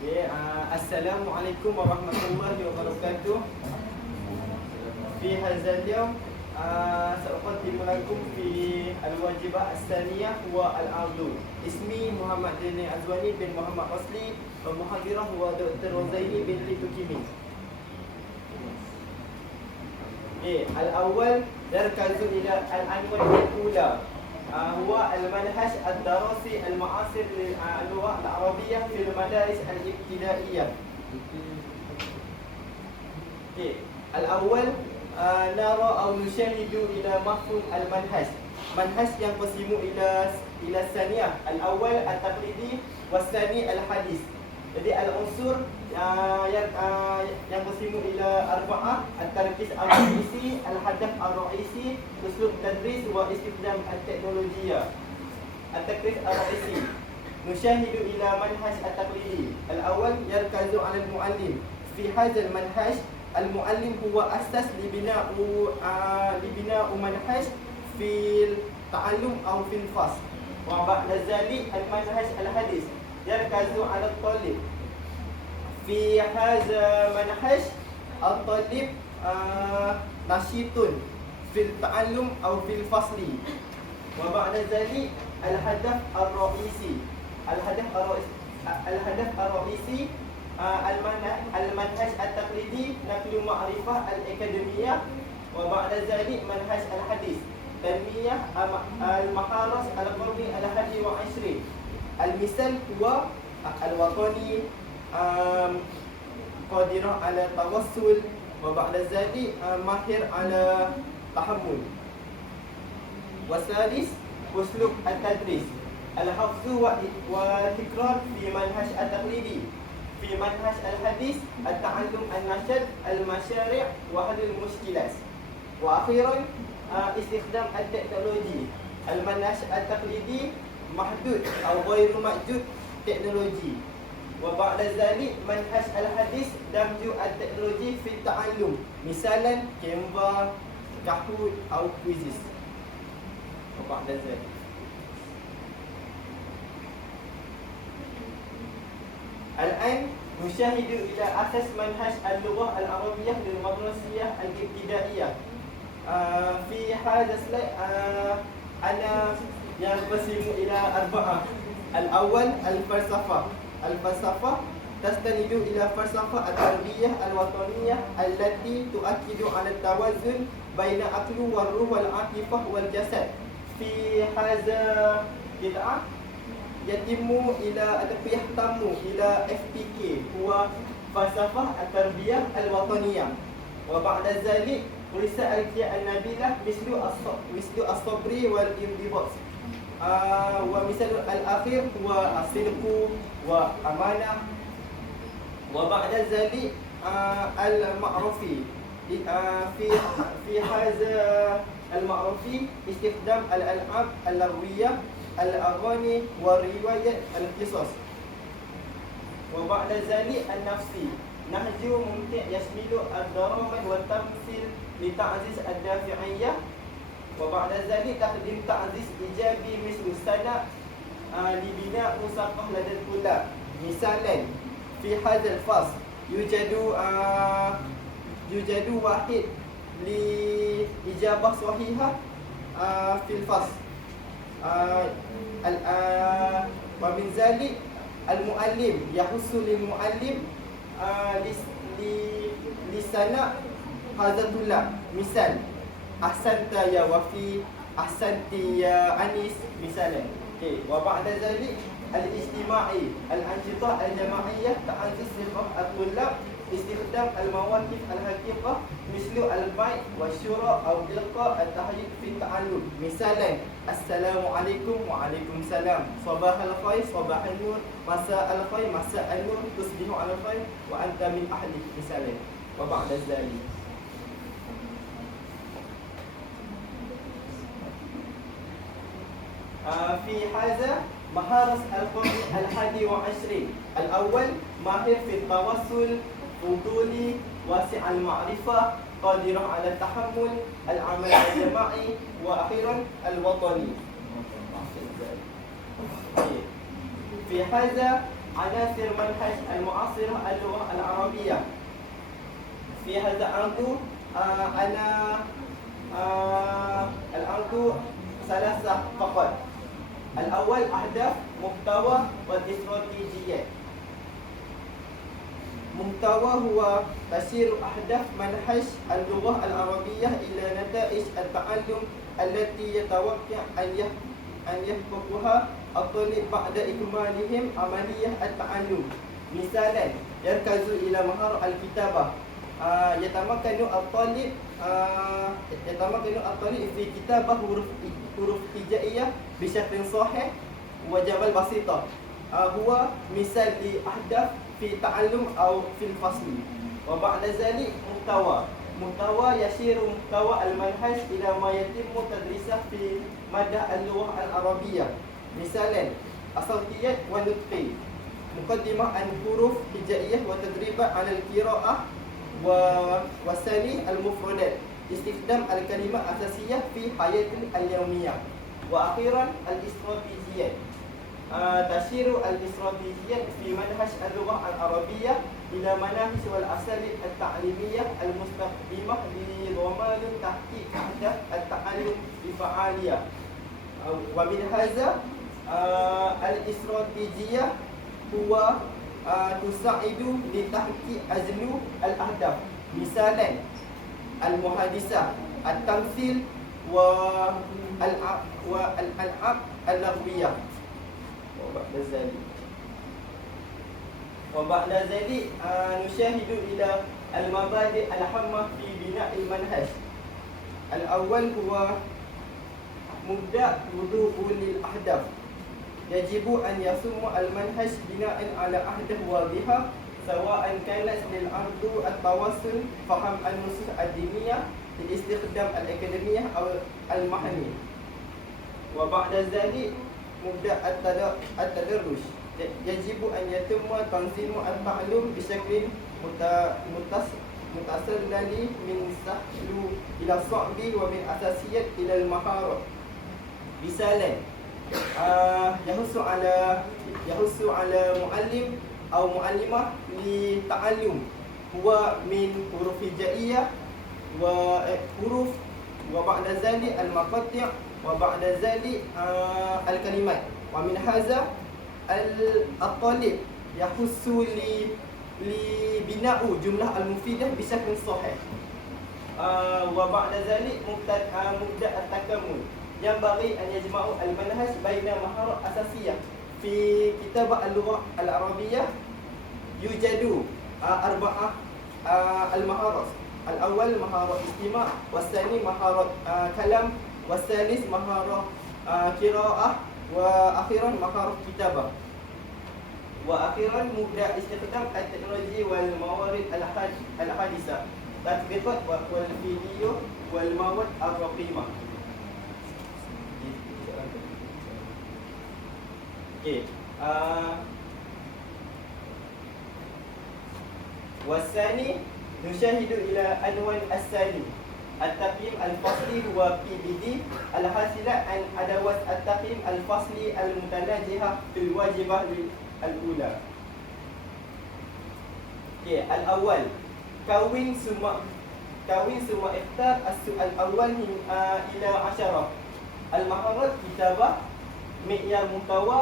Assalamualaikum warahmatullahi wabarakatuh. في هذا اليوم سأقدم لكم في الواجبة الثانية هو العرض. اسمي محمد ديني أزواني بن محمد أصلي، والمحاضرة هو دكتور وزيني بن ليتوكيمي. الأول نركز إلى العنوان الأولى، هو المنهج الدراسي المعاصر للغة العربية في المدارس الابتدائية. الأول نرى أو نشاهد إلى مفهوم المنهج. منهج ينقسم إلى الثانية، الأول التقليدي والثاني الحديث. Jadi al-unsur ينقسم إلى أربعة: التركيز الرئيسي، الهدف الرئيسي، أسلوب التدريس، واستخدام التكنولوجيا. التركيز الرئيسي نشاهد إلى منهج التقليدي. الأول يركز على المعلم. في هذا المنهج المعلم هو أساس لبناء منهج في التعلم أو في الفصل. وبعد ذلك المنهج الحديث يركز على الطالب. في هذا المنهج الطالب نشيط في التعلم أو في الفصل. وبعد ذلك الهدف الرئيسي المنهج التقليدي نقل معرفة الأكاديمية. وبعد ذلك منهج الحديث تنمية المهارات القرن الحادي والعشرين. المثال هو الوطني، قادرة على التوصل. وبعد ذلك ماهر على تحمل. والثالث أسلوب التدريس، الحفظ والتكرار في منهج التقليدي. في منهج الحديث التعلم النشط، المشاريع وحل المشكلات. وأخيرا استخدام التكنولوجي. المنهج التقليدي محدود أو غير محدود تكنولوجي. وبعد ذلك منهج الحديث دمج التكنولوجي في التعلم، مثالا كانفا، كاهوت أو كويزز. وبعد ذلك الآن نشاهد إلى أساس منهج اللغة العربية للمدرسية الابتدائية. في هذا السلايد أنا ينقسم إلى أربعة. الأول الفلسفة. الفلسفة تستند إلى فلسفة التربية الوطنية التي تؤكد على التوازن بين العقل والروح والعاطفة والجسد. في هذا القطعة يهتم إلى FPK، هو فلسفة التربية الوطنية. وبعد ذلك رسائل النبيلة مثل الصبر والانضباط. ومثال الأخير هو الصدق وأمانة. وبعد ذلك المعرفي. في هذا المعرفي استخدام الألعاب اللغوية، الأغاني والرواية، القصص. وبعد ذلك النفسي نهج ممتع يشمل الدراما والتمثيل لتعزيز الدافعية. وبعد ذلك تقديم تعزيز إيجابي مثل السنة لبناء ثقة لدى الطلاب. مثالا في هذا الفصل يوجد واحد لإجابة صحيحة في الفصل. ومن ذلك المعلم يحث للمعلم لسنة هذا الطلاب. مثال أحسنت يا وفي، أحسنت يا أنيس مثالا. وبعد ذلك الاجتماعي، الأنشطة الجماعية تعزيز ثقة الطلاب. استخدام المواقف الحقيقة مثل البيع والشراء أو إلقاء التحية في التعلم. مثالا السلام عليكم وعليكم السلام، صباح الخير صباح النور، مساء الخير مساء النور، تصبح على الخير وأنت من أهلك مثالا. وبعد ذلك في هذا مهارة القرن الحادي والعشرين. الأول ماهر في التواصل، فضولي، واسع المعرفة، قادر على التحمل، العمل الجماعي. وأخيرا الوطني. في هذا عناصر منهج المعاصرة اللغة العربية. في هذا العرض أنا العرض ثلاثة فقط. الأول أهداف محتوى والاستراتيجيات. محتوى هو تسير أهداف منهج اللغة العربية إلى نتائج التعلم التي يتوقع أن يحققها الطالب بعد إكمالهم عملية التعلم. مثالا يركز إلى مهارة الكتابة. يتمكن الطالب في كتابة حروف هجائية بشكل صحيح وجمل بسيطة. هو مثال لأهداف في تعلم أو في الفصل. وبعد ذلك محتوى يسير محتوى المنهج إلى ما يتم تدريسه في مادة اللغة العربية. مثالا الصوتيات والنطق، مقدمة عن حروف هجائية وتدريبا على القراءة، والثاني المفردات، استخدام الكلمات الأساسية في حياتنا اليومية. وأخيرا الاستراتيجيات، تسير الاستراتيجيات في منهج اللغة العربية إلى مناهج والأساليب التعليمية المستخدمة لضمان تحقيق أهداف التعلم بفعالية. ومن هذا الاستراتيجية هو تساعد لتحقيق أجل الأهداف. مثالا المحادثة، التمثيل، والألعاب اللغوية. وبعد ذلك نشاهد إلى المبادئ الهامة في بناء المنهج. الأول هو مبدأ وضوح للأهداف. يجب أن يتم المنهج بناء على أهداف واضحة، سواء كانت للعرض التواصل، فهم النصوص الدينية، الاستخدام الأكاديمية أو المهني. وبعد ذلك مبدأ التدرج. يجب أن يتم تنظيم التعلم بشكل متسلسل من سهل إلى صعب ومن أساسيات إلى المهارة. مثالا يحث على معلم أو معلمة للتعلم هو من حروف هجائية وحروف، وبعد ذلك المقاطع، وبعد ذلك الكلمات. ومن هذا الطالب يحث لبناء جملة المفيدة بشكل صحيح. وبعد ذلك مبدأ التكامل. ينبغي أن يجمع المنهج بين مهارات أساسية. في كتابة اللغة العربية يوجد 4 المهارات. الأول مهارة استماع، والثاني مهارة كلام، والثالث مهارة قراءة، وأخيرا مهارة كتابة. وأخيرا مبدأ استخدام التكنولوجيا والموارد الحديثة، تطبيقات والفيديو والمواد الرقمية. والثاني نشاهد إلى عنوان الثاني، التقييم الفصلي هو PBD الحاصلة عن أدوات التقييم الفصلي المتناجحة في الواجبة الأولى. الأول كون ثم اختار السؤال الأول إلى 10. المهارات كتابة، معيار محتوى،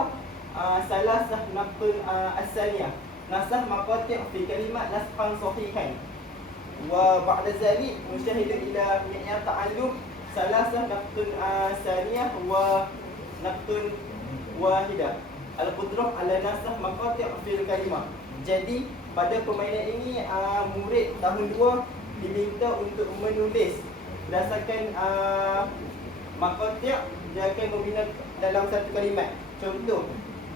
ثلاثة نقد الثانية، نسخ مقاطع في كلمة نسخا صحيحا. وبعد ذلك نشاهد إلى معيار تعلم، ثلاثة نقد ثانية ونقد واحدة، القدرة على نسخ مقاطع في الكلمة. Jadi pada permainan ini murid tahun 2 diminta untuk menulis berdasarkan maqati' dia akan membina dalam satu kalimat. Contoh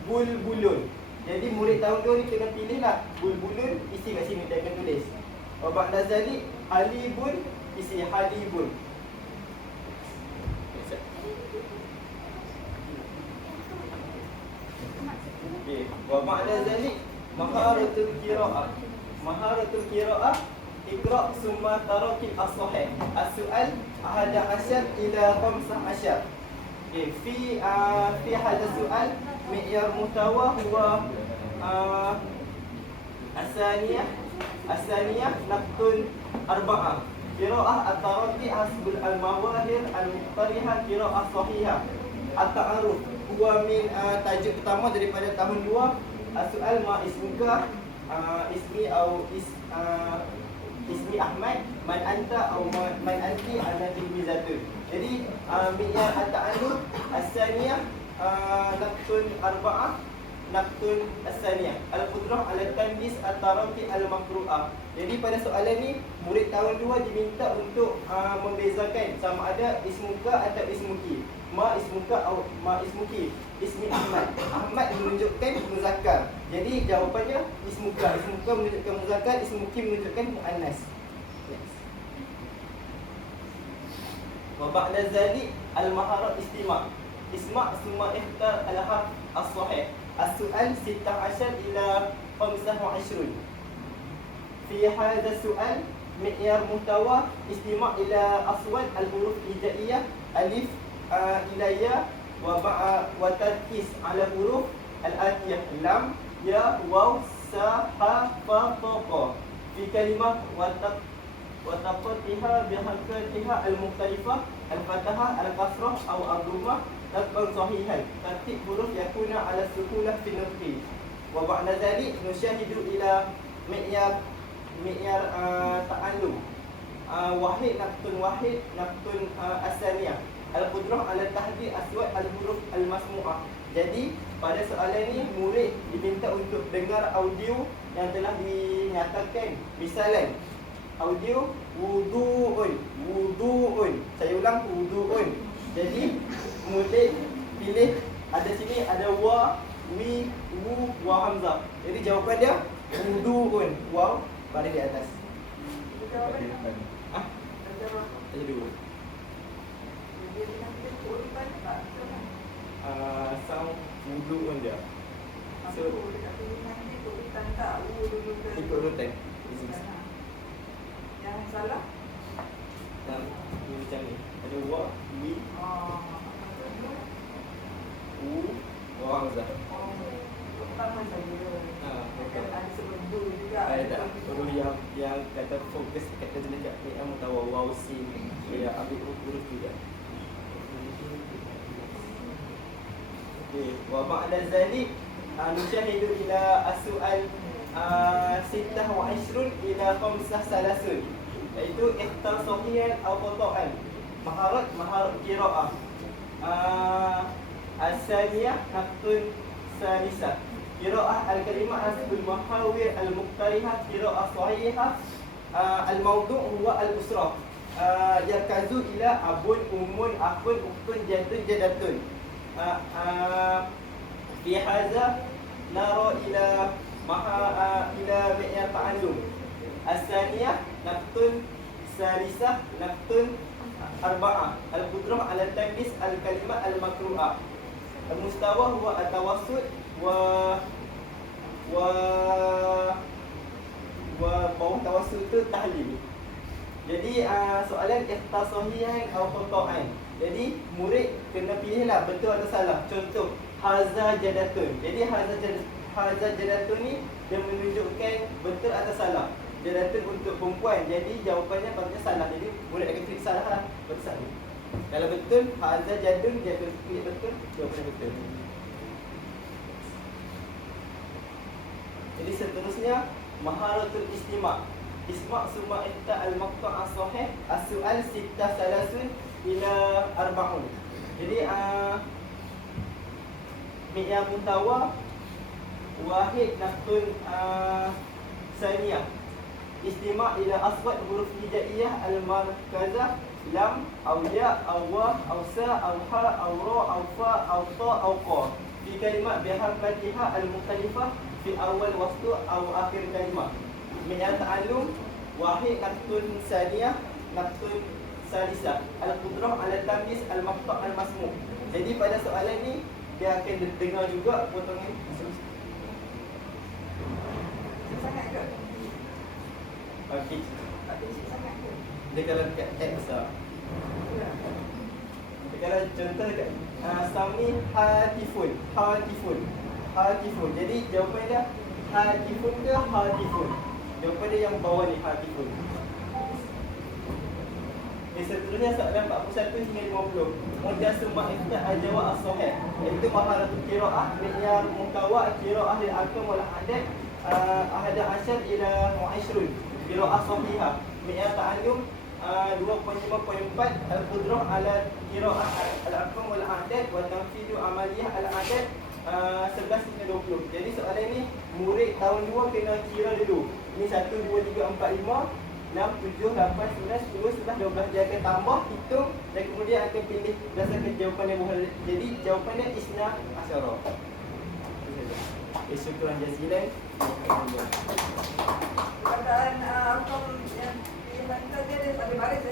bulbulun. Jadi murid tahun 2 ni kena pilihlah bulbulun, isi kat sini dia akan tulis. Ba'da zalik halibun, isi halibun. Okey, wa ba'da zalik maharatul qiraah. Maharatul qiraah اقرأ ثم تراكب الصحيح. السؤال 11 إلى 15. في هذا السؤال معيار محتوى هو Asaniyah naktun arba'ah. Qira'ah at-taraqi hasbul al-mawahir al-muqtarihah qira'ah sahihah. At-ta'aruf huwa min tajuk pertama daripada tahun 2. As-su'al ma ismuka, ismi atau ismi Ahmad, man anta atau man anti, ana tilmizatun. Jadi mi'yar at-ta'aruf as-saniyah naktun arba'ah, naktun as-saniyah al-qudrah ala tanbis at-taraqi al-makru'ah. Jadi pada soalan ni murid tahun 2 diminta untuk membezakan sama ada ismuka atau ismuki. Ma ismuka atau ma ismuki. Ismi Ahmad. Ahmad menunjukkan muzakkar. Jadi jawapannya ismuka. Ismuka menunjukkan muzakkar, ismuki menunjukkan muannas. Wa ba'da zalik al-maharat istima'. Isma' summa ikhtar al-harf as-sahih. As-su'al 16 ila 25. في هذا السؤال معيار محتوى استماع إلى أصوات الحروف الهجائية ألف إلى ياء وتركيز على الحروف الآتية لام يا واو سا ها فا طا قا في كلمة وتقطيها بحركاتها المختلفة الفتحة الكسرة أو الضمة نطقا صحيحا ترتيب حروف يكون على السهولة في النطق. وبعد ذلك نشاهد إلى معيار ta'allum wahid naktun as-saniyah al-qudrah ala tahdid aswat al-huruf al-masmu'ah. Jadi pada soalan ni murid diminta untuk dengar audio yang telah dinyatakan. Misalan audio wudu'un. Saya ulang, wudu'un. Jadi murid pilih, ada sini ada wa, wi, wu, wa hamzah. Jadi jawapan dia wudu'un. Waw pada di atas. Ada dua. Sound wudu'un dia. So ikut urutan. Yang salah? Ini macam ni. Ada wa, wi, wu, wa hamzah. Pertama saja. Ada sebelum dulu juga. Ada huruf yang kata fokus kata dekat ni tahu waw sin ya ambil huruf juga. Okey, wa ba'da zalik nusyahidu ila as-su'al 26 ila 35 iaitu ikhtar sahihan atau khata'an. Maharat qira'ah. As-saniyah naktun salisah. Qira'ah al-kalimah hasbul mahawir al-muqtarihah qira'ah sahihah. Al-mawdu' huwa al-usrah. Yarkazu ila abun, umun, akhun, ukun, jadun, jadatun. Fi hadza nara ila mi'yar ta'allum. As-saniyah naktun salisah naktun arba'ah. Al-qudrah ala tanbis al-kalimah al-makru'ah. Al-mustawa huwa at-tawassut wa bawah tawassul tu tahlil. Jadi soalan ikhtar sahihan atau khata'an. Jadi murid kena pilihlah betul atau salah. Contoh haza jadatun. Jadi haza jadatun ni dia menunjukkan betul atau salah. Jadatun untuk perempuan. Jadi jawapannya patutnya salah. Jadi murid akan klik salah lah. Betul salah. Kalau betul haza jadun, jadun klik betul, jawapannya betul. Jadi seterusnya maharatul istima'. Isma' summa itta al-maqta' as-sahih. As-su'al 36 ila 40. Jadi mi'yar mutawa wahid naktun saniyah. Istima' ila aswat huruf hijaiyah al-markazah lam aw ya aw wa aw sa aw ha aw ra aw fa aw ta aw qa fi kalimat biharfatiha al-mukhtalifah fi awal wastu aw akhir kalimah. Mi'yar ta'allum wahid naktun saniyah naktun salisah al-qudrah ala tamyiz al-maqta' al-masmu'. Jadi pada soalan ni dia akan dengar juga potongan Sangat ke? okey. Tak kecil sangat ke? Dia kalau dekat X lah. Dia kalau contoh dekat Sami hatifun. hatifun. Jadi jawapan dia hatifun ke hatifun? Jawapan dia yang bawah ni, hatifun. Okay, seterusnya soalan 41 hingga 50. Mudah semua ikhtiar al-jawab as-sahih. Iaitu maharatul qiraah, mi'yar mukawwa qiraah lil aqam wal adad ahada asyar ila 20. Qiraah sahihah. Mi'yar ta'allum 2.5.4 al-qudrah ala qiraah al-aqam wal adad wa tanfidu amaliyah al-adad 11 hingga 20. Jadi soalan ni murid tahun 2 kena kira dulu. Ini 1 2 3 4 5 6, 7, 8, 9, 10, 11, 12. Dia akan tambah, hitung dan kemudian akan pilih berdasarkan jawapan yang boleh. Jadi jawapannya isna asyara. Okay, syukran jazilan. Keadaan hukum yang dihantar dia tak boleh baris